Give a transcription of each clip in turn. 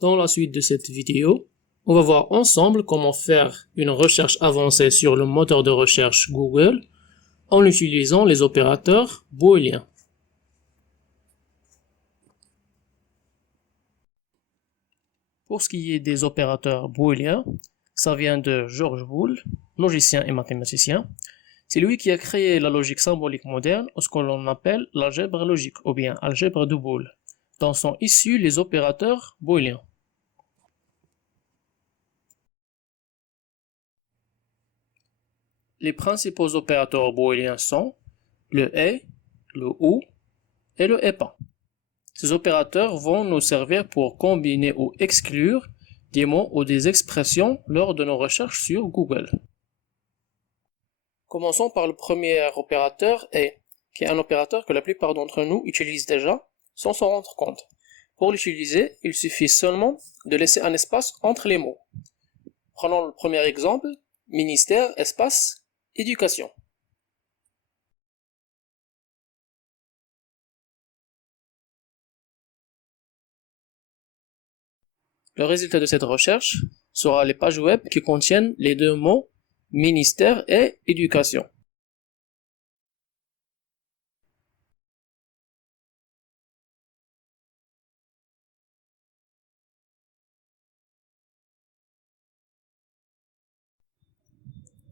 Dans la suite de cette vidéo, on va voir ensemble comment faire une recherche avancée sur le moteur de recherche Google en utilisant les opérateurs booléens. Pour ce qui est des opérateurs booléens, ça vient de George Boole, logicien et mathématicien. C'est lui qui a créé la logique symbolique moderne, ou ce que l'on appelle l'algèbre logique, ou bien algèbre de Boole, dont sont issus les opérateurs booléens. Les principaux opérateurs booléens sont le et, le ou et le et pas. Ces opérateurs vont nous servir pour combiner ou exclure des mots ou des expressions lors de nos recherches sur Google. Commençons par le premier opérateur et, qui est un opérateur que la plupart d'entre nous utilisent déjà sans s'en rendre compte. Pour l'utiliser, il suffit seulement de laisser un espace entre les mots. Prenons le premier exemple, ministère, espace, éducation. Le résultat de cette recherche sera les pages web qui contiennent les deux mots ministère et éducation.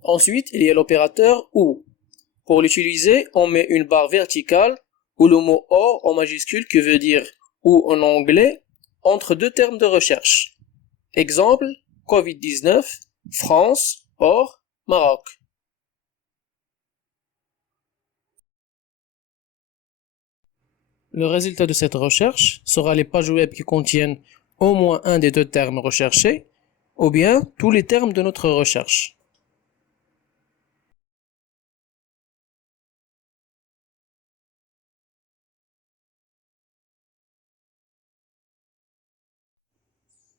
Ensuite, il y a l'opérateur OU. Pour l'utiliser, on met une barre verticale ou le mot OR en majuscule qui veut dire OU en anglais entre deux termes de recherche. Exemple, Covid-19, France, OR, Maroc. Le résultat de cette recherche sera les pages web qui contiennent au moins un des deux termes recherchés, ou bien tous les termes de notre recherche.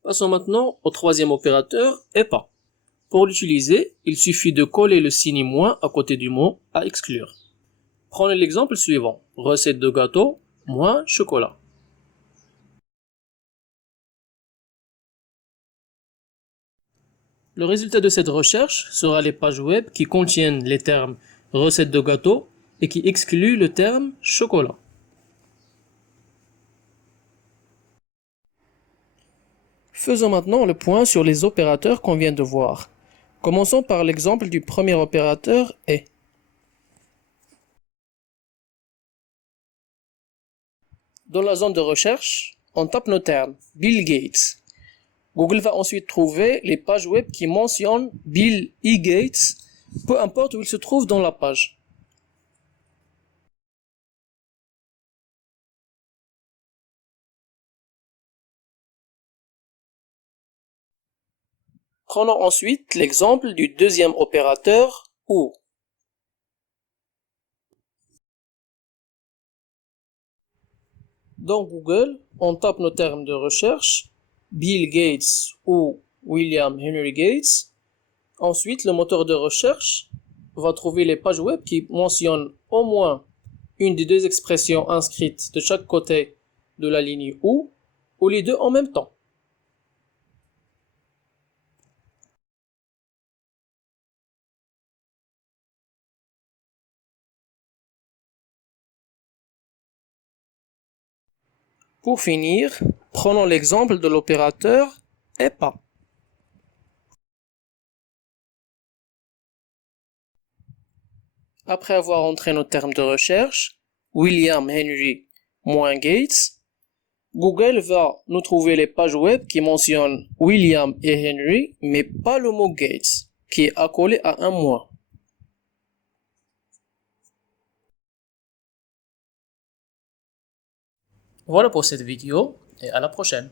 Passons maintenant au troisième opérateur, et pas. Pour l'utiliser, il suffit de coller le signe moins à côté du mot à exclure. Prenez l'exemple suivant, recette de gâteau, moins chocolat. Le résultat de cette recherche sera les pages web qui contiennent les termes recette de gâteau et qui excluent le terme chocolat. Faisons maintenant le point sur les opérateurs qu'on vient de voir. Commençons par l'exemple du premier opérateur et. Dans la zone de recherche, on tape nos termes Bill Gates. Google va ensuite trouver les pages web qui mentionnent Bill E. Gates, peu importe où il se trouve dans la page. Prenons ensuite l'exemple du deuxième opérateur OU. Dans Google, on tape nos termes de recherche Bill Gates ou William Henry Gates. Ensuite, le moteur de recherche va trouver les pages web qui mentionnent au moins une des deux expressions inscrites de chaque côté de la ligne ou les deux en même temps. Pour finir, prenons l'exemple de l'opérateur et pas. Après avoir entré nos termes de recherche, William Henry moins Gates, Google va nous trouver les pages web qui mentionnent William et Henry, mais pas le mot Gates, qui est accolé à un moins. Voilà pour cette vidéo et à la prochaine.